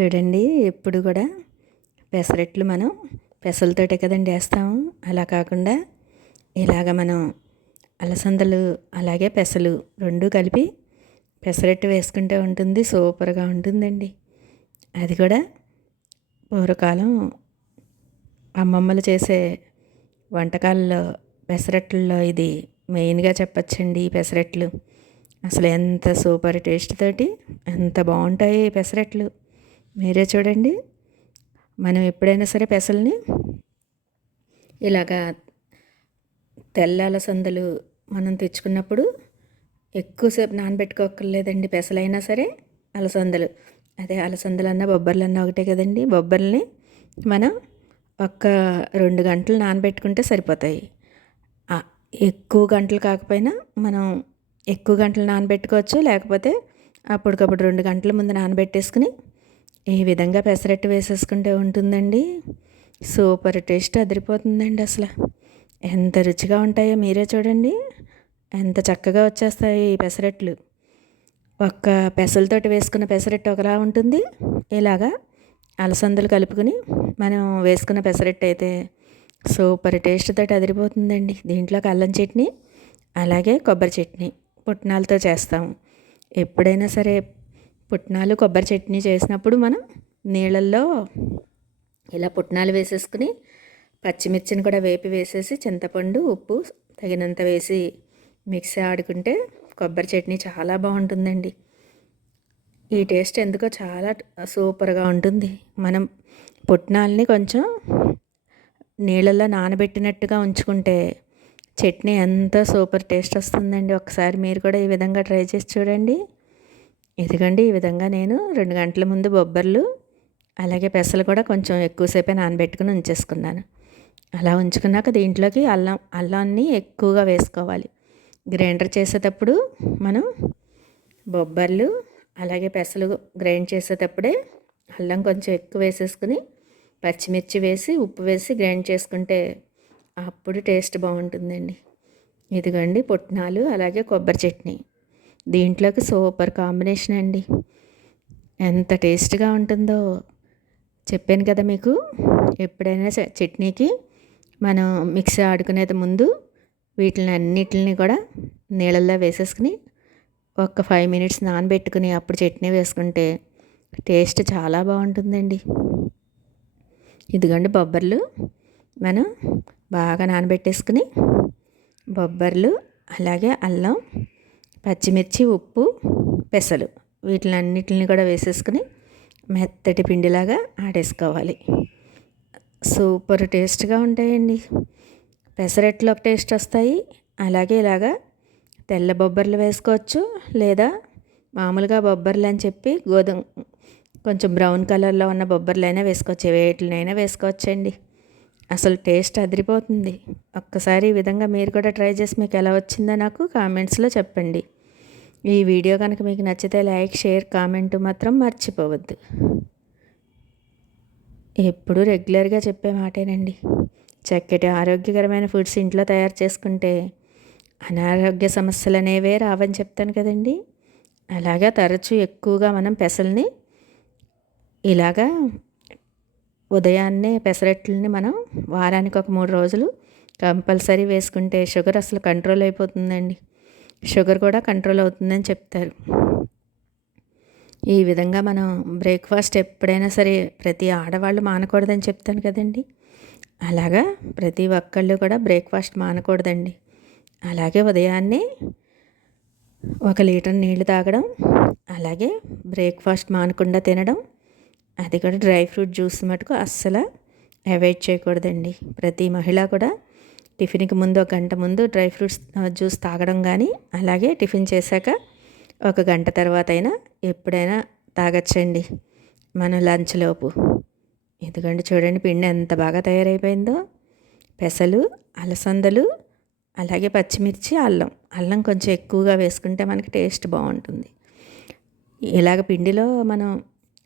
చూడండి ఎప్పుడు కూడా పెసరట్లు మనం పెసలతోటే కదండి వేస్తాము. అలా కాకుండా ఇలాగ మనం అలసందలు అలాగే పెసలు రెండు కలిపి పెసరట్టు వేసుకుంటే ఉంటుంది సూపర్గా ఉంటుందండి. అది కూడా పూర్వకాలం అమ్మమ్మలు చేసే వంటకాల్లో పెసరట్లలో ఇది మెయిన్గా చెప్పచ్చండి ఈ పెసరట్లు. అసలు ఎంత సూపర్ టేస్ట్ తోటి ఎంత బాగుంటాయి పెసరట్లు. మీరే చూడండి. మనం ఎప్పుడైనా సరే పెసల్ని ఇలాగా తెల్ల అలసందలు మనం తెచ్చుకున్నప్పుడు ఎక్కువసేపు నానబెట్టుకోకర్లేదండి పెసలైనా సరే అలసందలు అదే అలసందలన్నా బొబ్బర్లన్నా ఒకటే కదండి. బొబ్బర్లని మనం ఒక్క రెండు గంటలు నానబెట్టుకుంటే సరిపోతాయి. ఎక్కువ గంటలు కాకపోయినా మనం ఎక్కువ గంటలు నానబెట్టుకోవచ్చు. లేకపోతే అప్పటికప్పుడు రెండు గంటల ముందు నానబెట్టేసుకుని ఈ విధంగా పెసరట్టు వేసేసుకుంటే ఉంటుందండి. సూపర్ టేస్ట్ అదిరిపోతుందండి అసలు. ఎంత రుచిగా ఉంటాయో మీరే చూడండి. ఎంత చక్కగా వచ్చేస్తాయి ఈ పెసరట్లు. ఒక్క పెసలతోటి వేసుకున్న పెసరట్టు ఒకలా ఉంటుంది. ఇలాగా అలసందలు కలుపుకొని మనం వేసుకున్న పెసరట్టు అయితే సూపర్ టేస్ట్ తోటి అదిరిపోతుందండి. దీంట్లోకి అల్లం చట్నీ అలాగే కొబ్బరి చట్నీ పుట్నాలతో చేస్తాము ఎప్పుడైనా సరే పుట్నాలు కొబ్బరి చట్నీ చేసినప్పుడు మనం నీళ్ళల్లో ఇలా పుట్నాలు వేసేసుకుని పచ్చిమిర్చిని కూడా వేపి వేసేసి చింతపండు ఉప్పు తగినంత వేసి మిక్సీ ఆడుకుంటే కొబ్బరి చట్నీ చాలా బాగుంటుందండి. ఈ టేస్ట్ ఎందుకో చాలా సూపర్గా ఉంటుంది. మనం పుట్నాలని కొంచెం నీళ్ళల్లో నానబెట్టినట్టుగా ఉంచుకుంటే చట్నీ ఎంత సూపర్ టేస్ట్ వస్తుందండి. ఒకసారి మీరు కూడా ఈ విధంగా ట్రై చేసి చూడండి. ఇదిగండి ఈ విధంగా నేను రెండు గంటల ముందు బొబ్బర్లు అలాగే పెసలు కూడా కొంచెం ఎక్కువసేపే నానబెట్టుకుని ఉంచేసుకున్నాను. అలా ఉంచుకున్నాక దీంట్లోకి అల్లం అల్లాన్ని ఎక్కువగా వేసుకోవాలి. గ్రైండర్ చేసేటప్పుడు మనం బొబ్బర్లు అలాగే పెసలు గ్రైండ్ చేసేటప్పుడే అల్లం కొంచెం ఎక్కువ వేసేసుకుని పచ్చిమిర్చి వేసి ఉప్పు వేసి గ్రైండ్ చేసుకుంటే అప్పుడు టేస్ట్ బాగుంటుందండి. ఇదిగోండి పుట్నాలు అలాగే కొబ్బరి చట్నీ. దీంట్లోకి సూపర్ కాంబినేషన్ అండి. ఎంత టేస్ట్గా ఉంటుందో. చెప్పాను కదా మీకు ఎప్పుడైనా చట్నీకి మనం మిక్సీ ఆడుకునేది ముందు వీటిని అన్నిటిని కూడా నీళ్ళల్లో వేసేసుకుని ఒక ఫైవ్ మినిట్స్ నానబెట్టుకుని అప్పుడు చట్నీ వేసుకుంటే టేస్ట్ చాలా బాగుంటుందండి. ఇదిగోండి బొబ్బర్లు. మనం బాగా నానబెట్టేసుకుని బొబ్బర్లు అలాగే అల్లం పచ్చిమిర్చి ఉప్పు పెసలు. వీటిలన్నిటిని కూడా వేసేసుకుని మెత్తటి పిండిలాగా ఆడేసుకోవాలి. సూపర్ టేస్ట్గా ఉంటాయండి. పెసరెట్లు ఒక టేస్ట్ వస్తాయి. అలాగే ఇలాగా తెల్ల బొబ్బర్లు వేసుకోవచ్చు. లేదా మామూలుగా బొబ్బర్లు అని చెప్పి గోధుమ కొంచెం బ్రౌన్ కలర్లో ఉన్న బొబ్బర్లు అయినా వేసుకోవచ్చు వేటినైనా వేసుకోవచ్చండి. అసలు టేస్ట్ అదిరిపోతుంది. ఒక్కసారి ఈ విధంగా మీరు కూడా ట్రై చేసి మీకు ఎలా వచ్చిందో నాకు కామెంట్స్లో చెప్పండి. ఈ వీడియో కనుక మీకు నచ్చితే లైక్ షేర్ కామెంట్ మాత్రం మర్చిపోవద్దు. ఎప్పుడు రెగ్యులర్గా చెప్పే మాటేనండి. చక్కటి ఆరోగ్యకరమైన ఫుడ్స్ ఇంట్లో తయారు చేసుకుంటే అనారోగ్య సమస్యలు అనేవే రావని చెప్తాను కదండి. అలాగా తరచూ ఎక్కువగా మనం పెసల్ని ఇలాగా ఉదయాన్నే పెసరట్లని మనం వారానికి ఒక మూడు రోజులు కంపల్సరీ వేసుకుంటే షుగర్ అసలు కంట్రోల్ అయిపోతుందండి. షుగర్ కూడా కంట్రోల్ అవుతుందని చెప్తారు. ఈ విధంగా మనం బ్రేక్ఫాస్ట్ ఎప్పుడైనా సరే ప్రతి ఆడవాళ్ళు మానకూడదని చెప్తాను కదండి. అలాగా ప్రతి ఒక్కళ్ళు కూడా బ్రేక్ఫాస్ట్ మానకూడదండి. అలాగే ఉదయాన్నే ఒక లీటర్ నీళ్ళు తాగడం అలాగే బ్రేక్ఫాస్ట్ మానకుండా తినడం అది కూడా డ్రై ఫ్రూట్ జ్యూస్ మటుకు అస్సలు అవాయిడ్ చేయకూడదండి. ప్రతి మహిళ కూడా టిఫిన్కి ముందు ఒక గంట ముందు డ్రై ఫ్రూట్స్ జ్యూస్ తాగడం కానీ అలాగే టిఫిన్ చేశాక ఒక గంట తర్వాత అయినా ఎప్పుడైనా తాగచ్చండి మన లంచ్ లోపు. ఎందుకంటే చూడండి పిండి ఎంత బాగా తయారైపోయిందో. పెసలు అలసందలు అలాగే పచ్చిమిర్చి అల్లం. అల్లం కొంచెం ఎక్కువగా వేసుకుంటే మనకి టేస్ట్ బాగుంటుంది. ఇలాగ పిండిలో మనం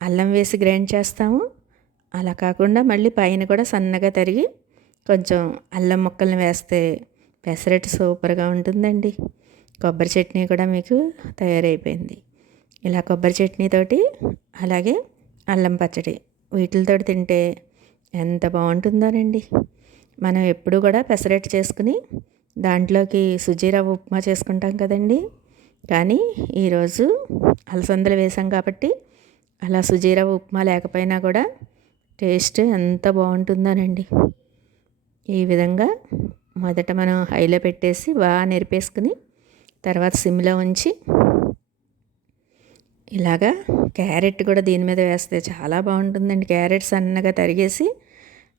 అల్లం వేసి గ్రైండ్ చేస్తాము. అలా కాకుండా మళ్ళీ పైన కూడా సన్నగా తరిగి కొంచెం అల్లం ముక్కల్ని వేస్తే పెసరట్టు సూపర్గా ఉంటుందండి. కొబ్బరి చట్నీ కూడా మీకు తయారైపోయింది. ఇలా కొబ్బరి చట్నీతోటి అలాగే అల్లం పచ్చడి వీటితో తింటే ఎంత బాగుంటుందోనండి. మనం ఎప్పుడు కూడా పెసరట్టు చేసుకుని దాంట్లోకి సుజీరవ్వ ఉప్మా చేసుకుంటాం కదండి. కానీ ఈరోజు అలసందలు వేసాం కాబట్టి అలా సుజీరవ్వ ఉప్మా లేకపోయినా కూడా టేస్ట్ ఎంత బాగుంటుందోనండి. ఈ విధంగా మొదట మనం హైలో పెట్టేసి బాగా నెరిపేసుకుని తర్వాత సిమ్లో ఉంచి ఇలాగా క్యారెట్ కూడా దీని మీద వేస్తే చాలా బాగుంటుందండి. క్యారెట్ సన్నగా తరిగేసి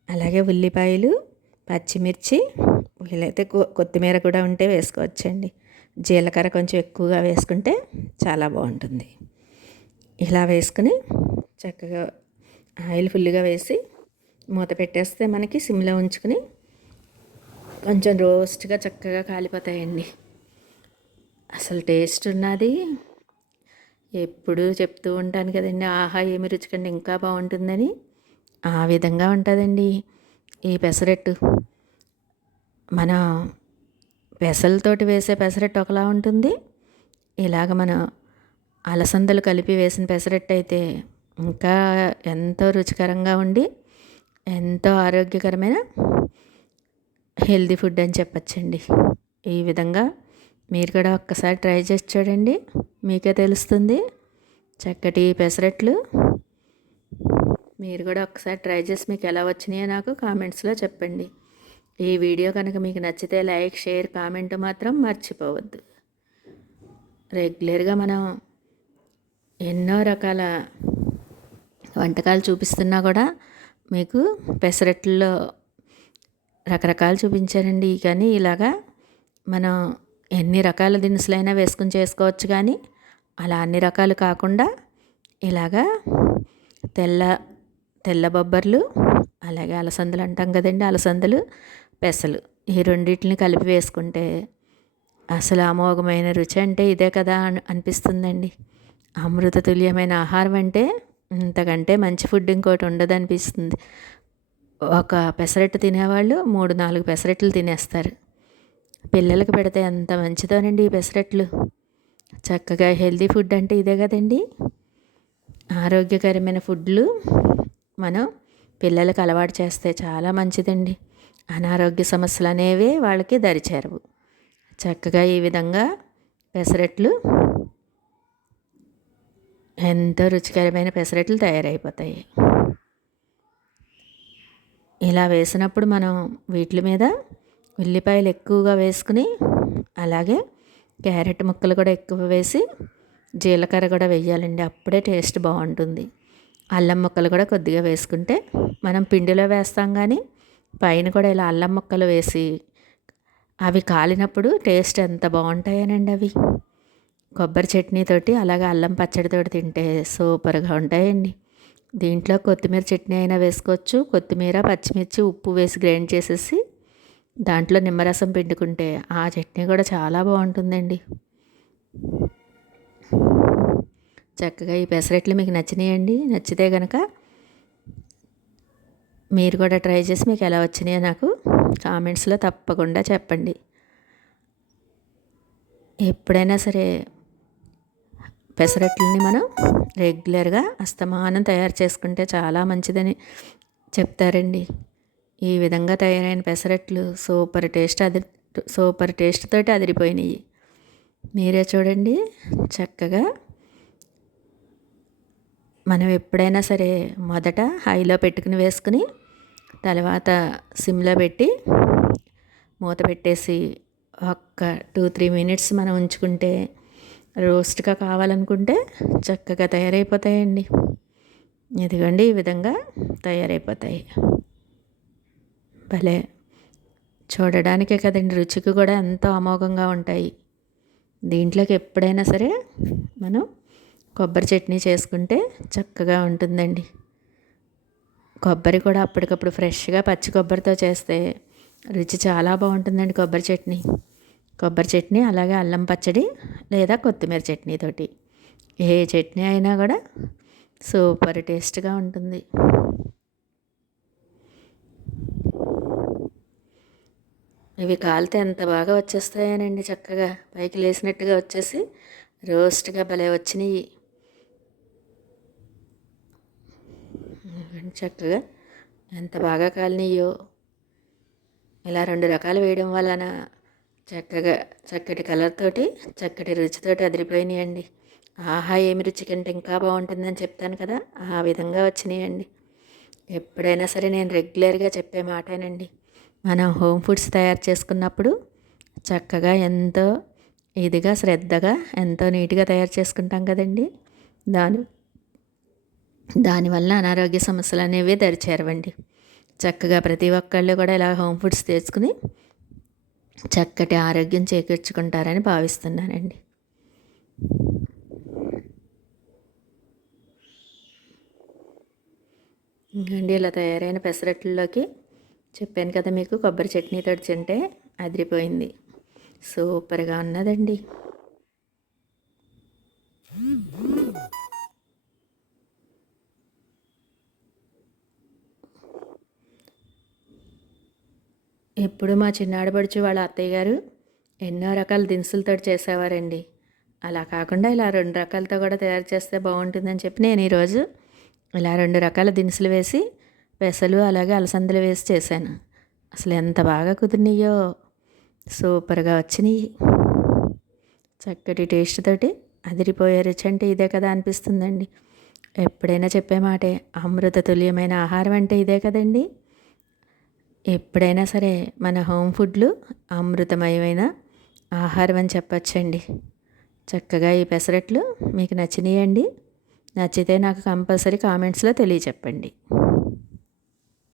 అలాగే ఉల్లిపాయలు పచ్చిమిర్చి వీలైతే కొత్తిమీర కూడా ఉంటే వేసుకోవచ్చండి. జీలకర్ర కొంచెం ఎక్కువగా వేసుకుంటే చాలా బాగుంటుంది. ఇలా వేసుకుని చక్కగా ఆయిల్ ఫుల్గా వేసి మూత పెట్టేస్తే మనకి సిమ్లో ఉంచుకుని కొంచెం రోస్ట్గా చక్కగా కాలిపోతాయండి. అసలు టేస్ట్ ఉన్నది. ఎప్పుడు చెప్తూ ఉంటాను కదండి ఆహా ఏమి రుచికండి ఇంకా బాగుంటుందని. ఆ విధంగా ఉంటుందండి ఈ పెసరట్టు. మన పెసలతోటి వేసే పెసరట్టు ఒకలా ఉంటుంది. ఇలాగ మన అలసందలు కలిపి వేసిన పెసరట్టు అయితే ఇంకా ఎంతో రుచికరంగా ఉండి ఎంతో ఆరోగ్యకరమైన హెల్దీ ఫుడ్ అని చెప్పచ్చండి. ఈ విధంగా మీరు కూడా ఒక్కసారి ట్రై చేసి చూడండి. మీకే తెలుస్తుంది చక్కటి పెసరట్లు. మీరు కూడా ఒకసారి ట్రై చేసి మీకు ఎలా వచ్చినాయో నాకు కామెంట్స్లో చెప్పండి. ఈ వీడియో కనుక మీకు నచ్చితే లైక్ షేర్ కామెంట్ మాత్రం మర్చిపోవద్దు. రెగ్యులర్గా మనం ఎన్నో రకాల వంటకాలు చూపిస్తున్నా కూడా మీకు పెసరట్లలో రకరకాలు చూపించారండి. కానీ ఇలాగా మనం ఎన్ని రకాల దినుసులైనా వేసుకుని చేసుకోవచ్చు కానీ అలా అన్ని రకాలు కాకుండా ఇలాగా తెల్ల తెల్ల బొబ్బర్లు అలాగే అలసందలు అంటాం కదండి అలసందలు పెసలు ఈ రెండింటిని కలిపి వేసుకుంటే అసలు అమోఘమైన రుచి అంటే ఇదే కదా అని అనిపిస్తుందండి. అమృత తుల్యమైన ఆహారం అంటే ఇంతకంటే మంచి ఫుడ్ ఇంకోటి ఉండదు అనిపిస్తుంది ఒక పెసరట్టు తినేవాళ్ళు మూడు నాలుగు పెసరట్లు తినేస్తారు. పిల్లలకు పెడితే ఎంత మంచిదోనండి ఈ పెసరట్లు. చక్కగా హెల్తీ ఫుడ్ అంటే ఇదే కదండి. ఆరోగ్యకరమైన ఫుడ్లు మనం పిల్లలకు అలవాటు చేస్తే చాలా మంచిదండి. అనారోగ్య సమస్యలు అనేవి వాళ్ళకి దరిచేరవు. చక్కగా ఈ విధంగా పెసరట్లు ఎంతో రుచికరమైన పెసరట్లు తయారైపోతాయి. ఇలా వేసినప్పుడు మనం వీటి మీద ఉల్లిపాయలు ఎక్కువగా వేసుకుని అలాగే క్యారెట్ ముక్కలు కూడా ఎక్కువ వేసి జీలకర్ర కూడా వేయాలండి. అప్పుడే టేస్ట్ బాగుంటుంది. అల్లం ముక్కలు కూడా కొద్దిగా వేసుకుంటే మనం పిండిలో వేస్తాం కానీ పైన కూడా ఇలా అల్లం ముక్కలు వేసి అవి కాలినప్పుడు టేస్ట్ ఎంత బాగుంటాయనండి అవి. కొబ్బరి చట్నీతోటి అలాగే అల్లం పచ్చడితోటి తింటే సూపర్గా ఉంటాయండి. దీంట్లో కొత్తిమీర చట్నీ అయినా వేసుకోవచ్చు. కొత్తిమీర పచ్చిమిర్చి ఉప్పు వేసి గ్రైండ్ చేసేసి దాంట్లో నిమ్మరసం పిండుకుంటే ఆ చట్నీ కూడా చాలా బాగుంటుందండి. చక్కగా ఈ పెసరట్లు మీకు నచ్చినాయండి. నచ్చితే కనుక మీరు కూడా ట్రై చేసి మీకు ఎలా వచ్చినాయో నాకు కామెంట్స్లో తప్పకుండా చెప్పండి. ఎప్పుడైనా సరే పెసరట్లని మనం రెగ్యులర్గా అస్తమానం తయారు చేసుకుంటే చాలా మంచిదని చెప్తారండి. ఈ విధంగా తయారైన పెసరట్లు సూపర్ టేస్ట్ అది సూపర్ టేస్ట్ తోటి అదిరిపోయినాయి. మీరే చూడండి చక్కగా. మనం ఎప్పుడైనా సరే మొదట హైలో పెట్టుకుని వేసుకుని తర్వాత సిమ్లో పెట్టి మూత పెట్టేసి ఒక్క టూ త్రీ మినిట్స్ మనం ఉంచుకుంటే రోస్ట్గా కావాలనుకుంటే చక్కగా తయారైపోతాయండి. ఇదిగోండి ఈ విధంగా తయారైపోతాయి. భలే! చూడడానికే కదండి రుచికి కూడా ఎంతో అమోఘంగా ఉంటాయి. దీంట్లోకి ఎప్పుడైనా సరే మనం కొబ్బరి చట్నీ చేసుకుంటే చక్కగా ఉంటుందండి. కొబ్బరి కూడా అప్పటికప్పుడు ఫ్రెష్గా పచ్చి కొబ్బరితో చేస్తే రుచి చాలా బాగుంటుందండి కొబ్బరి చట్నీ. కొబ్బరి చట్నీ అలాగే అల్లం పచ్చడి లేదా కొత్తిమీర చట్నీతోటి ఏ చట్నీ అయినా కూడా సూపర్ టేస్ట్గా ఉంటుంది. ఇవి కాలితే ఎంత బాగా వచ్చేస్తాయనండి చక్కగా. పైకి లేసినట్టుగా వచ్చేసి రోస్ట్గా భలే వచ్చినాయి. చక్కగా ఎంత బాగా కాలినాయో. ఇలా రెండు రకాలు వేయడం వలన చక్కగా చక్కటి కలర్ తోటి చక్కటి రుచితోటి అదిరిపోయినాయండి. ఆహా ఏమి రుచి కంటే ఇంకా బాగుంటుందని చెప్తాను కదా ఆ విధంగా వచ్చినాయండి. ఎప్పుడైనా సరే నేను రెగ్యులర్గా చెప్పే మాటేనండి. మనం హోమ్ ఫుడ్స్ తయారు చేసుకున్నప్పుడు చక్కగా ఎంతో ఇదిగా శ్రద్ధగా ఎంతో నీట్గా తయారు చేసుకుంటాం కదండి. దాని దానివల్ల అనారోగ్య సమస్యలు అనేవి దరిచేరవండి. చక్కగా ప్రతి ఒక్కళ్ళు కూడా ఇలా హోమ్ ఫుడ్స్ తెచ్చుకుని చక్కటి ఆరోగ్యం చేకూర్చుకుంటారని భావిస్తున్నానండి. ఇంకండి ఇలా తయారైన పెసరట్లలోకి చెప్పాను కదా మీకు కొబ్బరి చట్నీతో తింటే అదిరిపోయింది. సూపర్గా ఉన్నదండి. ఎప్పుడు మా చిన్నాడపడుచు వాళ్ళ అత్తయ్య గారు ఎన్నో రకాల దినుసులతో చేసేవారండి. అలా కాకుండా ఇలా రెండు రకాలతో కూడా తయారు చేస్తే బాగుంటుందని చెప్పి నేను ఈరోజు ఇలా రెండు రకాల దినుసులు వేసి పెసలు అలాగే అలసందలు వేసి చేశాను. అసలు ఎంత బాగా కుదిరినాయో సూపర్గా వచ్చినాయి. చక్కటి టేస్ట్ తోటి అదిరిపోయే రుచి అంటే ఇదే కదా అనిపిస్తుందండి. ఎప్పుడైనా చెప్పే మాటే అమృత తుల్యమైన ఆహారం అంటే ఇదే కదండి. ఎప్పుడైనా సరే మన హోమ్ ఫుడ్లు అమృతమయమైన ఆహారం అని చెప్పచ్చండి. చక్కగా ఈ పెసరట్లు మీకు నచ్చినాయండి. నచ్చితే నాకు కంపల్సరీ కామెంట్స్లో తెలియచెప్పండి.